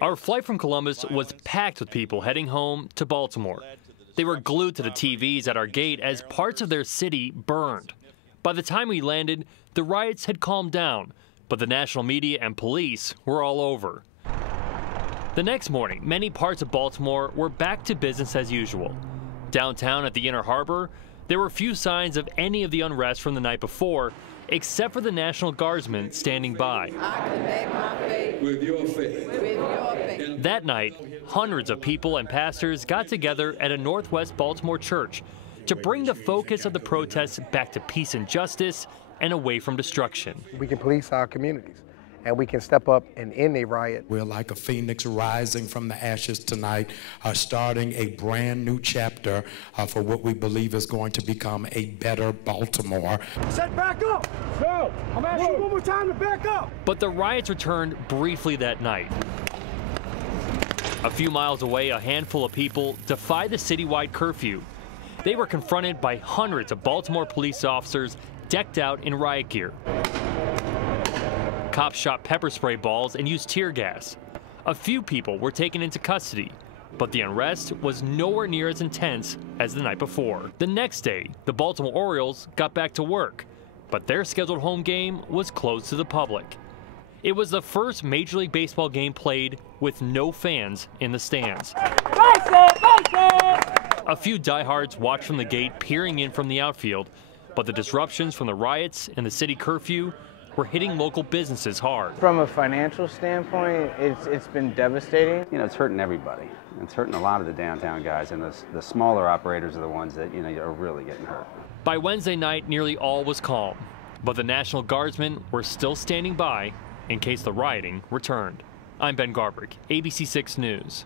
Our flight from Columbus was packed with people heading home to Baltimore. They were glued to the TVs at our gate as parts of their city burned. By the time we landed, the riots had calmed down, but the national media and police were all over. The next morning, many parts of Baltimore were back to business as usual. Downtown at the Inner Harbor, there were few signs of any of the unrest from the night before, except for the National Guardsmen standing by. I connect my faith with your faith. with your faith. That night, hundreds of people and pastors got together at a Northwest Baltimore church to bring the focus of the protests back to peace and justice and away from destruction. We can police our communities, and we can step up and end a riot. We're like a phoenix rising from the ashes tonight, starting a brand new chapter for what we believe is going to become a better Baltimore. Set back up! No! I'm asking you one more time to back up! But the riots returned briefly that night. A few miles away, a handful of people defied the citywide curfew. They were confronted by hundreds of Baltimore police officers decked out in riot gear. Cops shot pepper spray balls and used tear gas. A few people were taken into custody, but the unrest was nowhere near as intense as the night before. The next day, the Baltimore Orioles got back to work, but their scheduled home game was closed to the public. It was the first Major League Baseball game played with no fans in the stands. A few diehards watched from the gate, peering in from the outfield, but the disruptions from the riots and the city curfew were hitting local businesses hard. From a financial standpoint, it's been devastating. You know, it's hurting everybody. It's hurting a lot of the downtown guys, and the smaller operators are the ones that, you know, are really getting hurt. By Wednesday night, nearly all was calm, but the National Guardsmen were still standing by in case the rioting returned. I'm Ben Garbrick, ABC 6 News.